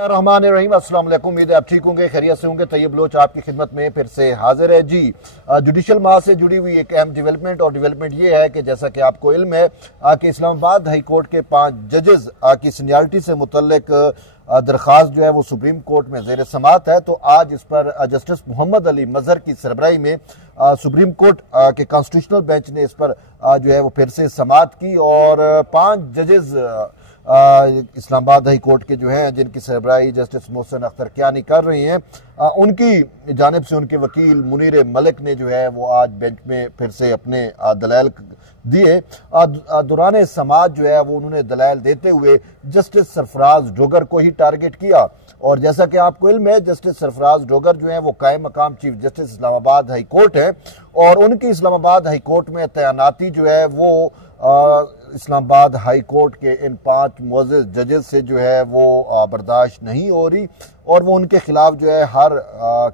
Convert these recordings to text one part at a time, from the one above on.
रहमान रहीम, अस्सलाम वालेकुम। उम्मीद है आप ठीक होंगे, खैरियत से होंगे। तैयब लोच आपकी खिदमत में फिर से हाजिर है जी। जुडिशल माह से जुड़ी हुई एक अहम डेवलपमेंट ये है कि जैसा कि आपको इल्म है कि इस्लामाबाद हाई कोर्ट के 5 जजेस की सीनियरिटी से मुतल्लिक दरख्वास्त जो है वो सुप्रीम कोर्ट में जेर समात है। तो आज इस पर जस्टिस मोहम्मद अली मजहर की सरबराही में सुप्रीम कोर्ट के कॉन्स्टिट्यूशनल बेंच ने इस पर जो है वो फिर से समात की और 5 जजेस इस्लामाबाद हाई कोर्ट के जो हैं, जिनकी सरबराही जस्टिस मोहसिन अख्तर कियानी कर रही हैं, उनकी जानिब से उनके वकील मुनीर मलिक ने जो है वो आज बेंच में फिर से अपने दलाइल दिए। दौरान समात जो है वो उन्होंने दलाइल देते हुए जस्टिस सरफराज डोगर को ही टारगेट किया। और जैसा कि आपको इल्म है, जस्टिस सरफराज डोगर जो है वो कायम मकाम chief justice Islamabad high court है और उनकी इस्लामाबाद हाई कोर्ट में तैनाती जो है वो इस्लामाबाद हाई कोर्ट के इन 5 मुअज़्ज़ज़ जजेस से जो है वो बर्दाश्त नहीं हो रही और वो उनके खिलाफ जो है हर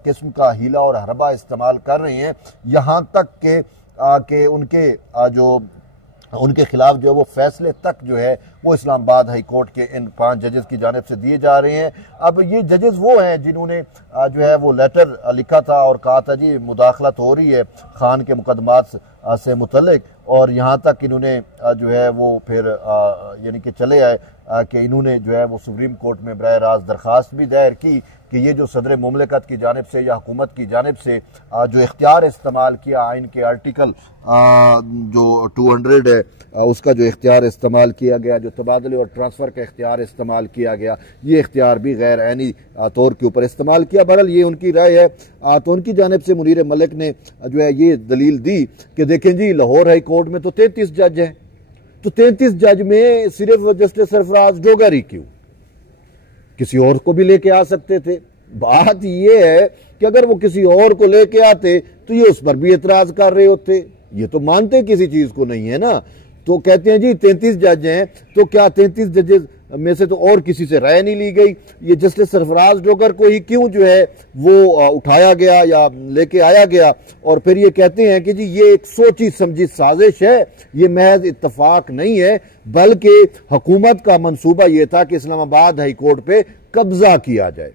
किस्म का हीला और हरबा इस्तेमाल कर रही हैं, यहाँ तक के उनके खिलाफ जो है वो फैसले तक जो है वो इस्लामाबाद हाई कोर्ट के इन 5 जजेस की जानिब से दिए जा रहे हैं। अब ये जजेस वो हैं जिन्होंने जो है वो लेटर लिखा था और कहा था जी मुदाखलत हो रही है खान के मुकदमात से मुतल्लिक, और यहाँ तक इन्होंने जो है वो फिर यानी कि चले आए कि इन्होंने जो है वो सुप्रीम कोर्ट में बराह रास्त दरख्वास्त भी दायर की कि ये जो सदर मुमलिकत की जानिब से या हुकूमत की जानिब से जो इख्तियार इस्तेमाल किया आइन के आर्टिकल जो 200 है उसका जो इख्तियार इस्तेमाल किया गया, जो तबादले और ट्रांसफ़र का इख्तियार इस्तेमाल किया गया, ये इख्तियार भी गैर ऐनी तौर के ऊपर इस्तेमाल किया। बहरहाल ये उनकी राय है। तो उनकी जानिब से मुनीर मलिक ने जो है ये दलील दी कि देखें जी, लाहौर हाई कोर्ट में तो 33 जज हैं, तो 33 जज में सिर्फ जस्टिस सरफराज डोगर ही क्यों, किसी और को भी लेके आ सकते थे। बात यह है कि अगर वो किसी और को लेके आते तो ये उस पर भी एतराज कर रहे होते, ये तो मानते किसी चीज को नहीं है ना। तो कहते हैं जी 33 जज हैं, तो क्या 33 जजेस में से तो और किसी से राय नहीं ली गई, ये जस्टिस सरफराज डोगर को ही क्यों जो है वो उठाया गया या लेके आया गया। और फिर ये कहते हैं कि जी ये एक सोची समझी साजिश है, ये महज इत्तफाक नहीं है, बल्कि हुकूमत का मंसूबा ये था कि इस्लामाबाद हाई कोर्ट पे कब्जा किया जाए।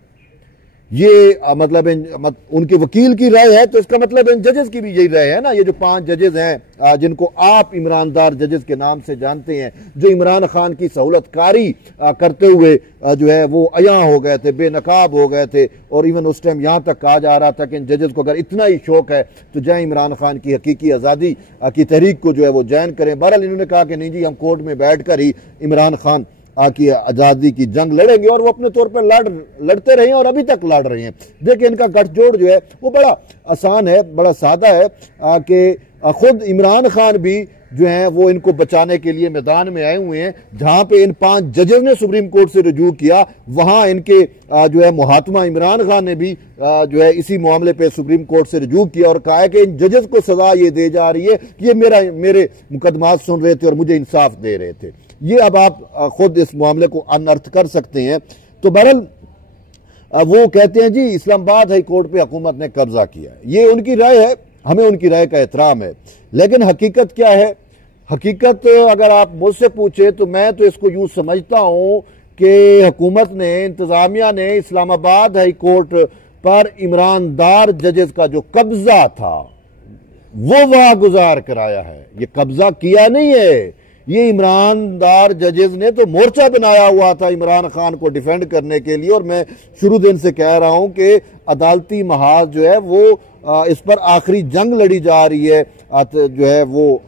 ये मतलब उनके वकील की राय है, तो इसका मतलब इन जजेस की भी यही राय है ना। ये जो 5 जजेस हैं जिनको आप इमरानदार जजेस के नाम से जानते हैं, जो इमरान खान की सहूलतकारी करते हुए जो है वो अया हो गए थे, बेनकाब हो गए थे, और इवन उस टाइम यहाँ तक कहा जा रहा था कि इन जजेस को अगर इतना ही शौक है तो जाए इमरान खान की हकीकी आज़ादी की तहरीक को जो है वो ज्वाइन करें। बहरहाल इन्होंने कहा कि नहीं जी, हम कोर्ट में बैठ कर ही इमरान खान की आज़ादी की जंग लड़ेंगे, और वो अपने तौर पर लड़ते रहे हैं और अभी तक लड़ रहे हैं। देखिए इनका गठजोड़ जो है वो बड़ा आसान है, बड़ा सादा है कि खुद इमरान खान भी जो है वो इनको बचाने के लिए मैदान में आए हुए हैं। जहां पे इन 5 जजेस ने सुप्रीम कोर्ट से रुजू किया, वहां इनके जो है मुहातमा इमरान खान ने भी जो है इसी मामले पे सुप्रीम कोर्ट से रुजू किया और कहा है कि इन जजेस को सजा ये दे जा रही है कि ये मेरे मुकदमात सुन रहे थे और मुझे इंसाफ दे रहे थे। ये अब आप खुद इस मामले को अनर्थ कर सकते हैं। तो बहरहाल वो कहते हैं जी इस्लामाबाद हाई कोर्ट पे हुकूमत ने कब्जा किया है, ये उनकी राय है, हमें उनकी राय का एहतराम है। लेकिन हकीकत क्या है? हकीकत अगर आप मुझसे पूछे तो मैं तो इसको यूं समझता हूं कि हुकूमत ने, इंतजामिया ने इस्लामाबाद हाई कोर्ट पर ईमानदार जजेस का जो कब्जा था वो वहां गुजार कराया है। ये कब्जा किया नहीं है, ये इमरानदार जजेस ने तो मोर्चा बनाया हुआ था इमरान खान को डिफेंड करने के लिए। और मैं शुरू दिन से कह रहा हूं कि अदालती महाज जो है वो इस पर आखिरी जंग लड़ी जा रही है, जो है वो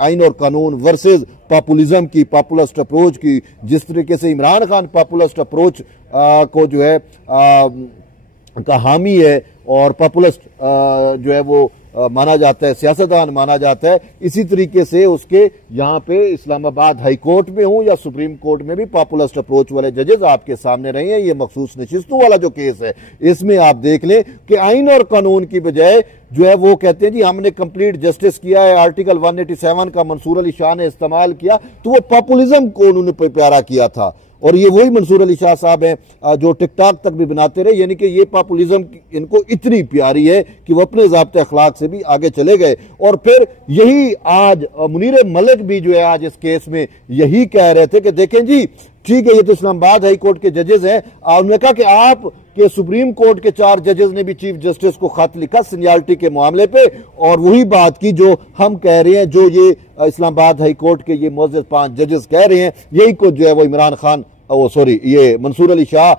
आइन और कानून वर्सेस पॉपुलिज्म की, पॉपुलिस्ट अप्रोच की। जिस तरीके से इमरान खान पॉपुलिस्ट अप्रोच को जो है का हामी है और पॉपुलिस्ट जो है वो माना जाता है, सियासतदान माना जाता है, इसी तरीके से उसके यहाँ पे इस्लामाबाद हाई कोर्ट में हो या सुप्रीम कोर्ट में भी पॉपुलिस्ट अप्रोच वाले जजेस आपके सामने रहे हैं। ये मखसूस नशिस्तों वाला जो केस है, इसमें आप देख लें कि आइन और कानून की बजाय जो है वो कहते हैं जी हमने कंप्लीट जस्टिस किया है, आर्टिकल 187 का मंसूर अली शाह ने इस्तेमाल किया, तो वो पॉपुलिज्म को उन्होंने प्यारा किया था। और ये वही मंसूर अली शाह साहब हैं जो टिकटॉक तक भी बनाते रहे, यानी कि ये पॉपुलिज्म इनको इतनी प्यारी है कि वो अपने ज़ाब्ते अखलाक से भी आगे चले गए। और फिर यही आज मुनीर मलिक भी जो है आज इस केस में यही कह रहे थे कि देखें जी ठीक है, ये तो इस्लामाबाद हाई कोर्ट के जजेस हैं। उन्होंने कहा कि आप के सुप्रीम कोर्ट के 4 जजेस ने भी चीफ जस्टिस को खत लिखा सीनियरिटी के मामले पे, और वही बात की जो हम कह रहे हैं, जो ये इस्लामाबाद हाई कोर्ट के ये मोअज़्ज़ज़ 5 जजेस कह रहे हैं। यही को जो है वो इमरान खान, ये मंसूर अली शाह,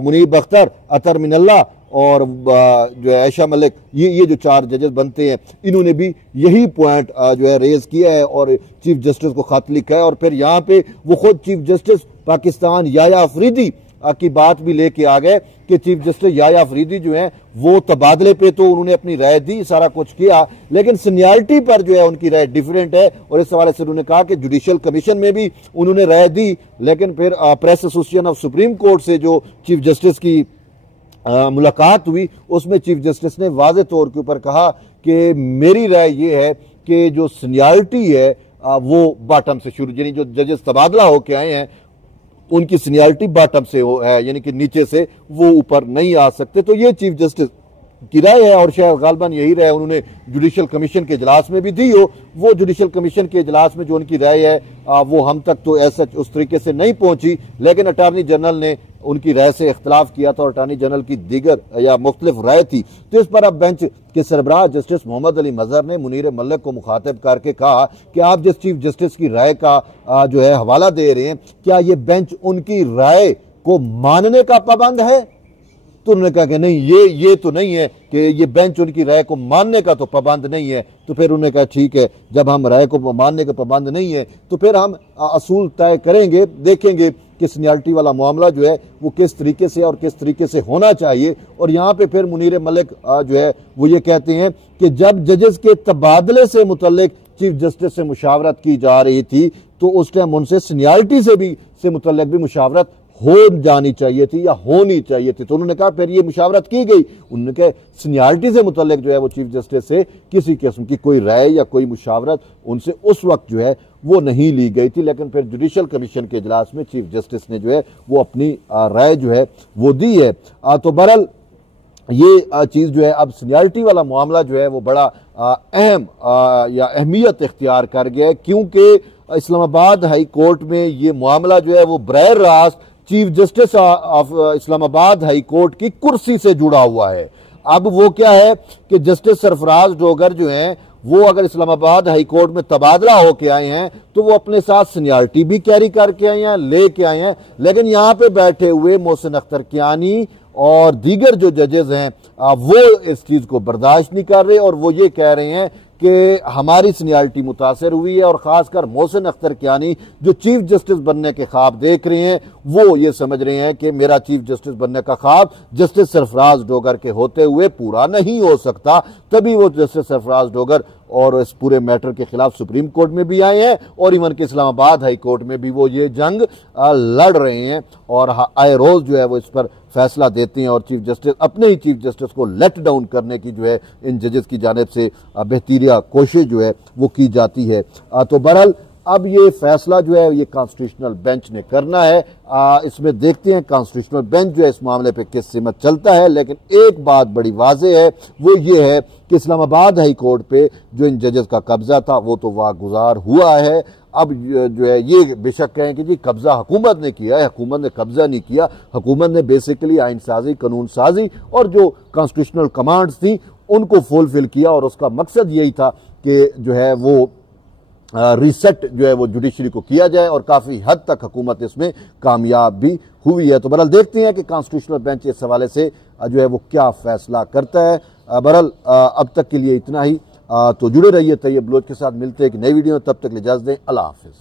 मुनीब अख्तर, अतर मिनल्ला और जो है आयशा मलिक, ये जो 4 जजेस बनते हैं, इन्होंने भी यही पॉइंट जो है रेज किया है और चीफ जस्टिस को खत लिखा है। और फिर यहाँ पे वो खुद चीफ जस्टिस पाकिस्तान याया अफरीदी की बात भी लेके आ गए कि चीफ जस्टिस याया अफरीदी जो है वो तबादले पे तो उन्होंने अपनी राय दी, सारा कुछ किया, लेकिन सीनियरिटी पर जो है उनकी राय डिफरेंट है। और इस हवाले से उन्होंने कहा कि जुडिशियल कमीशन में भी उन्होंने राय दी, लेकिन फिर press association of supreme court से जो चीफ जस्टिस की मुलाकात हुई, उसमें चीफ जस्टिस ने वाज़े तौर के ऊपर कहा कि मेरी राय ये है कि जो सीनियरिटी है वो बॉटम से शुरू, यानी जो जजेस तबादला होके आए हैं उनकी सीनियरिटी बॉटम से है, यानी कि नीचे से वो ऊपर नहीं आ सकते। तो ये चीफ जस्टिस की राय है और शायद गालबन यही राय उन्होंने जुडिशियल कमीशन के इजलास में भी दी हो। वो जुडिशियल कमीशन के इजलास में जो उनकी राय है वो हम तक तो ऐसा उस तरीके से नहीं पहुंची, लेकिन अटार्नी जनरल ने उनकी राय से इख्तलाफ किया था और अटार्नी जनरल की दीगर या मुख्तलिफ राय थी। तो इस पर अब बेंच के सरबराह जस्टिस मोहम्मद अली मजहर ने मुनीर मलिक को मुखातिब करके कहा कि आप जिस चीफ जस्टिस की राय का जो है हवाला दे रहे हैं, क्या ये बेंच उनकी राय को मानने का पाबंद है? तो उन्होंने कहा कि नहीं, ये तो नहीं है कि ये बेंच उनकी राय को मानने का तो पाबंद नहीं है। तो फिर उन्होंने कहा ठीक है, जब हम राय को मानने का पाबंद नहीं है तो फिर हम असूल तय करेंगे, देखेंगे कि सीनियरिटी वाला मामला जो है वो किस तरीके से और किस तरीके से होना चाहिए। और यहाँ पे फिर मुनीर मलिक जो है वो ये कहते हैं कि जब जजेस के तबादले से मुतल्लिक चीफ जस्टिस से मुशावरत की जा रही थी तो उस टाइम उनसे सीनियरिटी से मुतल्लिक भी मुशावरत हो जानी चाहिए थी या होनी चाहिए थी। तो उन्होंने कहा फिर ये मुशावरत की गई, उन्होंने कहा सीनियरिटी से मुतल्लिक जो है वो चीफ जस्टिस से किसी किस्म की कोई राय या कोई मुशावरत उनसे उस वक्त जो है वो नहीं ली गई थी। लेकिन फिर जुडिशियल कमीशन के इजलास में चीफ जस्टिस ने जो है वो अपनी राय जो है वो दी है। तो बहरहाल ये चीज जो है अब सीनियरिटी वाला मामला जो है वो बड़ा अहम या अहमियत इख्तियार कर गया है, क्योंकि इस्लामाबाद हाई कोर्ट में ये मामला जो है वो बरह रास्त chief justice of Islamabad high court की कुर्सी से जुड़ा हुआ है। अब वो क्या है कि जस्टिस सरफराज डोगर जो हैं वो अगर इस्लामाबाद हाई कोर्ट में तबादला होके आए हैं तो वो अपने साथ सीनियरिटी भी कैरी करके आए हैं, लेके आए हैं, लेकिन यहाँ पे बैठे हुए मोहसिन अख्तर कियानी और दीगर जो जजेस हैं वो इस चीज को बर्दाश्त नहीं कर रहे और वो ये कह रहे हैं कि हमारी सीनियरिटी मुतासर हुई है। और खासकर मोहसिन अख्तर कियानी जो चीफ जस्टिस बनने के ख्वाब देख रहे हैं वो ये समझ रहे हैं कि मेरा चीफ जस्टिस बनने का ख्वाब जस्टिस सरफराज डोगर के होते हुए पूरा नहीं हो सकता। तभी वो जस्टिस सरफराज डोगर और इस पूरे मैटर के खिलाफ सुप्रीम कोर्ट में भी आए हैं और इवन के इस्लामाबाद हाई कोर्ट में भी वो ये जंग लड़ रहे हैं और आए रोज जो है वो इस पर फैसला देते हैं और चीफ जस्टिस अपने ही चीफ जस्टिस को लेट डाउन करने की जो है इन जजेस की जानिब से बेहतरीन कोशिश जो है वो की जाती है। तो बहरहाल अब ये फैसला जो है ये कॉन्स्टिट्यूशनल बेंच ने करना है। इसमें देखते हैं कॉन्स्टिट्यूशनल बेंच जो है इस मामले पे किस सिमत चलता है। लेकिन एक बात बड़ी वाज़ेह है, वो ये है कि इस्लामाबाद हाई कोर्ट पे जो इन जजेस का कब्जा था वो तो वागुजार हुआ है। अब जो है ये बेशक कहें कि जी कब्जा हुकूमत ने किया है, हुकूमत ने कब्जा नहीं किया, हुकूमत ने बेसिकली आइन साजी, कानून साजी और जो कॉन्स्टिट्यूशनल कमांड्स थी उनको फुलफिल किया और उसका मकसद यही था कि जो है वो रीसेट जो है वो जुडिशरी को किया जाए और काफी हद तक हुकूमत इसमें कामयाब भी हुई है। तो बहरहाल देखते हैं कि कॉन्स्टिट्यूशनल बेंच इस हवाले से जो है वो क्या फैसला करता है। बहरहाल अब तक के लिए इतना ही। तो जुड़े रहिए तैयब बलोच के साथ, मिलते हैं एक नई वीडियो, तब तक इजाज़त दें, अल्लाह हाफिज।